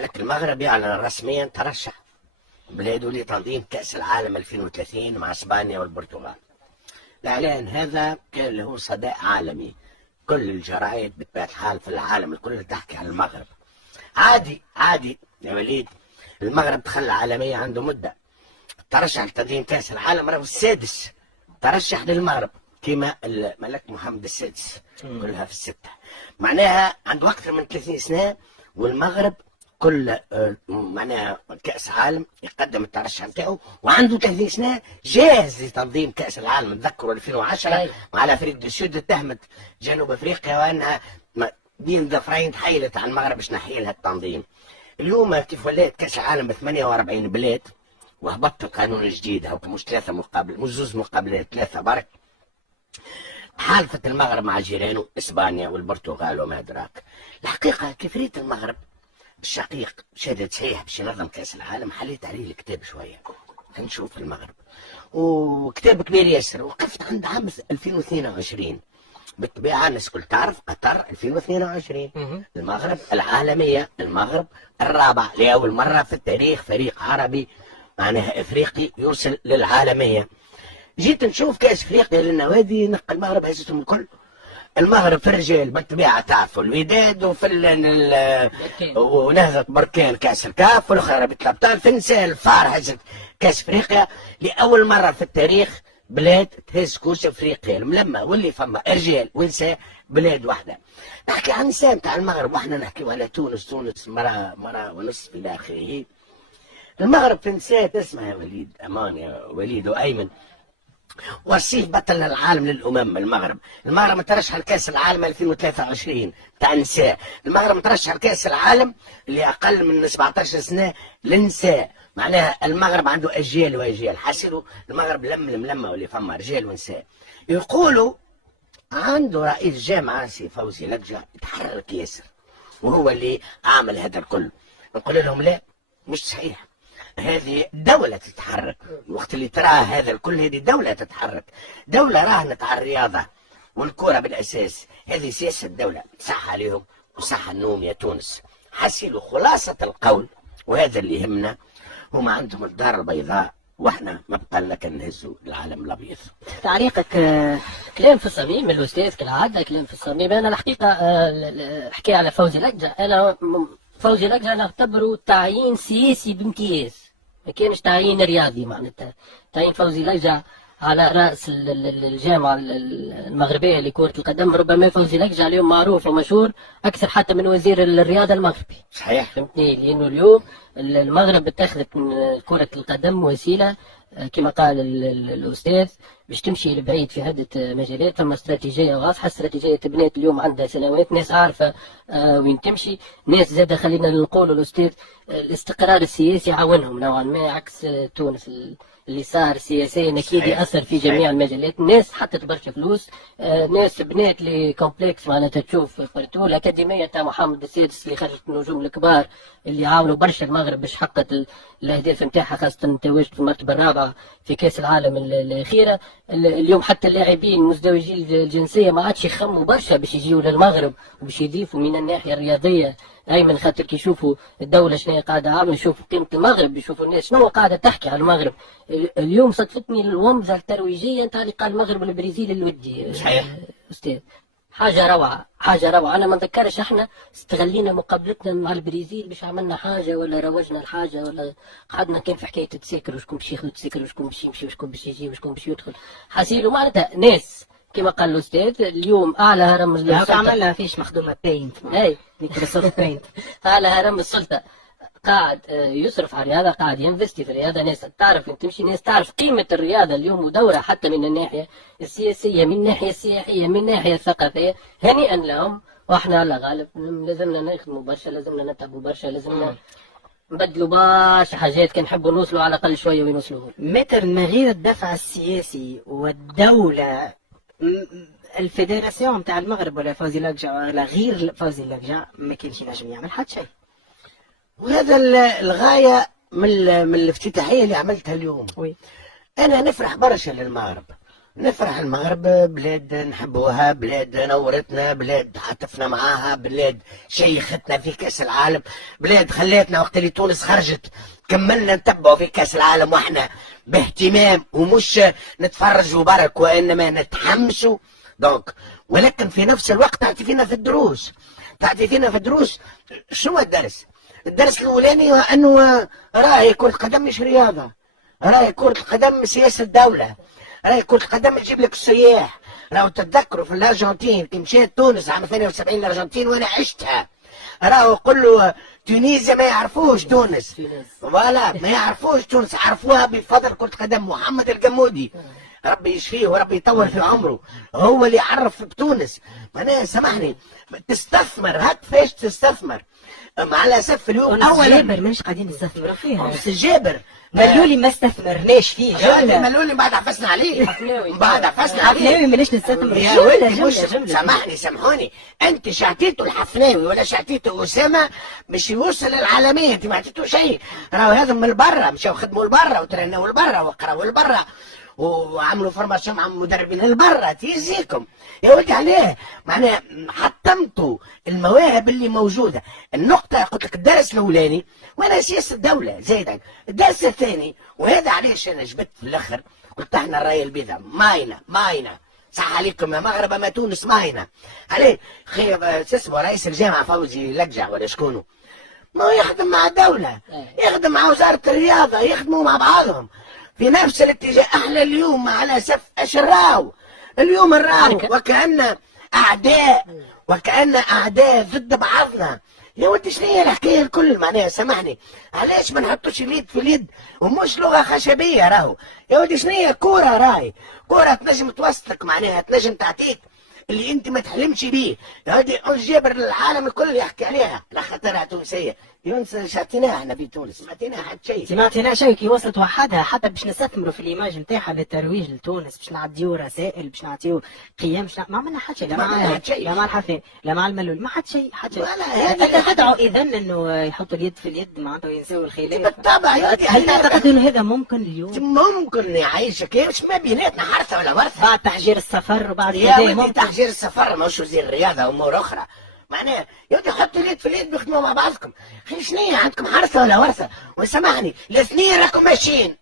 لك المغرب يعلن رسميا ترشح بلاده لتنظيم كأس العالم 2030 مع اسبانيا والبرتغال. الاعلان هذا كان له صدى عالمي، كل الجرايد بطبيعة الحال في العالم الكل تحكي عن المغرب. عادي يا وليد، المغرب دخل عالمية عنده مدة، ترشح لتنظيم كأس العالم، راهو السادس ترشح للمغرب كما الملك محمد السادس كلها في الستة، معناها عنده أكثر من 30 سنة والمغرب كل معناها كأس عالم يقدم الترشح نتاعو، وعنده 30 سنة جاهز لتنظيم كأس العالم. نتذكروا 2010 مع الأفريق دو سود اتهمت جنوب أفريقيا وأنها بين ظفرين تحيلت عن المغرب باش نحيي لها التنظيم. اليوم كيف ولات كأس العالم ب 48 بلاد وهبط القانون الجديد، هاو مش ثلاثة مقابل، مش زوز مقابلات، ثلاثة برك. حالفت المغرب مع جيرانه اسبانيا والبرتغال وما ادراك. الحقيقة كيف ريت المغرب الشقيق شهادة صحيح باش ينظم كأس العالم، حليت عليه الكتاب شوية نشوف المغرب، وكتاب كبير ياسر. وقفت عند عام 2022 بالطبيعة الناس كل تعرف قطر 2022 المغرب العالمية، المغرب الرابع لأول مرة في التاريخ فريق عربي معناها افريقي يرسل للعالمية. جيت نشوف كأس افريقيا للنوادي، نقل المغرب هزتهم الكل. المغرب في الرجال بالطبيعة تعرفوا الوداد وفي ونهضة بركان كأس الكاف، والاخرى رابطة الأبطال. في النساء الفار هزت كأس افريقيا لأول مرة في التاريخ، بلاد تهز كأس افريقيا الملمة، واللي فما رجال ونساء بلاد واحدة. نحكي عن النساء نتاع المغرب واحنا نحكيو على تونس مرة ونصف إلى آخره. المغرب في النساء تسمع يا وليد أمان يا وليد وأيمن، والصيف بطل العالم للأمم. المغرب مترشح لكأس العالم 2023 تاع النساء. المغرب مترشح لكأس العالم اللي أقل من 17 سنة للنساء، معناها المغرب عنده أجيال وأجيال. حاسلوا المغرب لما واللي فما رجال ونساء. يقولوا عنده رئيس جامعة سي فوزي لقجع يتحرك ياسر وهو اللي عامل هذا الكل. نقول لهم لا، مش صحيح، هذه دولة تتحرك. وقت اللي ترى هذا الكل هذه دولة تتحرك، دولة راهنت على الرياضة والكرة بالأساس. هذه سياسة الدولة، صح عليهم وصح النوم يا تونس. حسيلوا خلاصة القول، وهذا اللي يهمنا، هم عندهم الدار البيضاء واحنا ما بقى لنا كنهزوا العالم الابيض. تعليقك كلام في الصميم الاستاذ كالعاده، كلام في الصميم. انا الحقيقه حكي على فوزي لقجع، انا فوزي لقجع نعتبره تعيين سياسي بامتياز، ما كانش تعيين رياضي. معناتها تعيين فوزي لقجع على راس الجامعه المغربيه لكره القدم، ربما فوزي لقجع اليوم معروف ومشهور اكثر حتى من وزير الرياضه المغربي. صحيح، فهمتني؟ لانه اليوم المغرب اتخذت من كره القدم وسيله كما قال الأستاذ باش تمشي لبعيد في عدة مجالات. ثم استراتيجية واضحة، استراتيجية بنات اليوم عندها سنوات، ناس عارفة وين تمشي، ناس زادة خلينا نقول الأستاذ الاستقرار السياسي عاونهم نوعا ما، عكس تونس اللي صار سياسيا اكيد ياثر في جميع المجالات. ناس حطت برشا فلوس، ناس بنات لي كومبلكس معناتها تشوف بارتو. الاكاديميه تاع محمد السادس اللي خرجت النجوم الكبار اللي عاونوا برشا المغرب باش حققت الاهداف نتاعها، خاصه تواجد في المرتبه الرابعه في كاس العالم الاخيره. اليوم حتى اللاعبين مزدوجي الجنسيه ما عادش يخموا برشا باش يجيوا للمغرب وباش يضيفوا من الناحيه الرياضيه. دائما خاطر كي يشوفوا الدوله شنو قاعده عامله، يشوفوا قيمه المغرب، يشوفوا الناس شنو قاعده تحكي على المغرب. اليوم صدفتني الومزه الترويجيه نتاع لقاء المغرب والبرازيل الودي. صحيح استاذ، حاجه روعه، حاجه روعه. انا ما نذكرش احنا استغلينا مقابلتنا مع البرازيل باش عملنا حاجه ولا روجنا الحاجه ولا قعدنا كان في حكايه التساكر، وشكون باش ياخذ التساكر، وشكون باش يمشي، وشكون باش يجي، وشكون باش يدخل. حاسيلو معناتها ناس كما قال الاستاذ اليوم اعلى هرم السلطه. عملها فيش مخدومه بينت، اي مايكروسوفت بينت. اعلى هرم السلطه قاعد يصرف على الرياضه، قاعد ينفستي في الرياضه. ناس تعرف ان تمشي، ناس تعرف قيمه الرياضه اليوم ودورها حتى من الناحيه السياسيه، من الناحيه السياحيه، من الناحيه الثقافيه. هنيئا لهم. واحنا على غالب لازمنا نخدموا برشا، لازمنا نتعبوا برشا، لازمنا نبدلوا برشا حاجات كان نحبوا نوصلوا على الاقل شويه ويوصلوا. متر من غير الدفع السياسي والدوله، الفيدراسيون تاع المغرب ولا فوزي لقجع ولا غير فوزي لقجع ما كانش ينجم يعمل حتى شيء. وهذا الغايه من الافتتاحيه اللي عملتها اليوم. وي. انا نفرح برشا للمغرب، نفرح المغرب بلاد نحبوها، بلاد نورتنا، بلاد عاطفنا معاها، بلاد شيختنا في كأس العالم، بلاد خليتنا وقت اللي تونس خرجت كملنا نتبعوا في كأس العالم واحنا باهتمام، ومش نتفرج وبرك وإنما نتحمسوا. دونك ولكن في نفس الوقت تعطي فينا في الدروس، تعطي فينا في الدروس. شو الدرس؟ الدرس الأولاني هو أنه راهي كرة القدم مش رياضة، راهي كرة القدم سياسة دولة، راهي كرة القدم تجيب لك السياح. راهو تتذكروا في الأرجنتين كي مشيت تونس عام 72 الأرجنتين وأنا عشتها، راهو قل له تونيزيا ما يعرفوش تونس، فوالا ما يعرفوش تونس، عرفوها بفضل كرة قدم محمد الجمودي ربي يشفيه وربي يطول في عمره، هو اللي عرف بتونس. معناها سامحني تستثمر، هات فاش تستثمر. مع الاسف اليوم اولا جابر مش قاعدين نستثمروا فيها، بس جابر ملولي ما استثمرناش فيه جملة. ملولي بعد عفسنا عليه، بعد عفسنا عليه. حفناوي ماناش نستثمر يا ولدي مش سامحني سامحوني، انت شعتيته الحفناوي ولا شعتيته اسامه مش يوصل للعالميه، انت ما عطيتوه شيء. راهو هذا من البرا مشاو خدموا لبرا وترنوا لبرا وقراوا لبرا وعملوا فورماسيون مع مدربين البرا تيزيكم يا ولدي. عليه معناها حطمتوا المواهب اللي موجوده. النقطه قلت لك الدرس الاولاني وانا سياسه الدوله زايدك. الدرس الثاني وهذا علاش انا جبت في الاخر قلت احنا الرايه البيضاء ماينه صح عليكم يا مغرب ما تونس ماينه. عليه خي اسمه رئيس الجامعه فوزي لجع ولا شكونه ما هو يخدم مع الدوله، يخدم مع وزاره الرياضه، يخدموا مع بعضهم في نفس الاتجاه. احنا اليوم مع الاسف ايش نراو؟ اليوم نراو وكأن اعداء ضد بعضنا. يا ولدي شنو هي الحكايه الكل؟ معناها سامحني علاش ما نحطوش اليد في اليد ومش لغه خشبيه؟ راهو يا ولدي شنو هي كوره؟ راهي كوره تنجم توصلك، معناها تنجم تعطيك اللي انت ما تحلمش بيه. يا ولدي جابر العالم الكل يحكي عليها على خاطرها تونسيه. يونس شاتيناها احنا في تونس ما عطيناها حتى شيء. ما عطيناها شيء كي وصلت وحدها، حتى باش نستثمروا في الايماج نتاعها للترويج لتونس، باش نعديو رسائل، باش نعطيو قيم، ما عملنا حتى شيء. لا مع الحفاظ لا مع الملول ما حتى شيء هذا تدعو اذا انه يحطوا اليد في اليد معناتها وينسوا الخلاف بالطبع. يا ولدي هل تعتقد انه هذا ممكن اليوم؟ ممكن يعيشك مش ما بيناتنا حرثه ولا ورثه بعد تحجير السفر وبعد يا ولدي تحجير السفر ماهوش وزير الرياضه وامور اخرى. معناها يا ولدي حطوا اليد في اليد بيخدموا مع بعضكم. شنو عندكم حرثه ولا ورثه؟ وسامحني الاثنين راكم ماشيين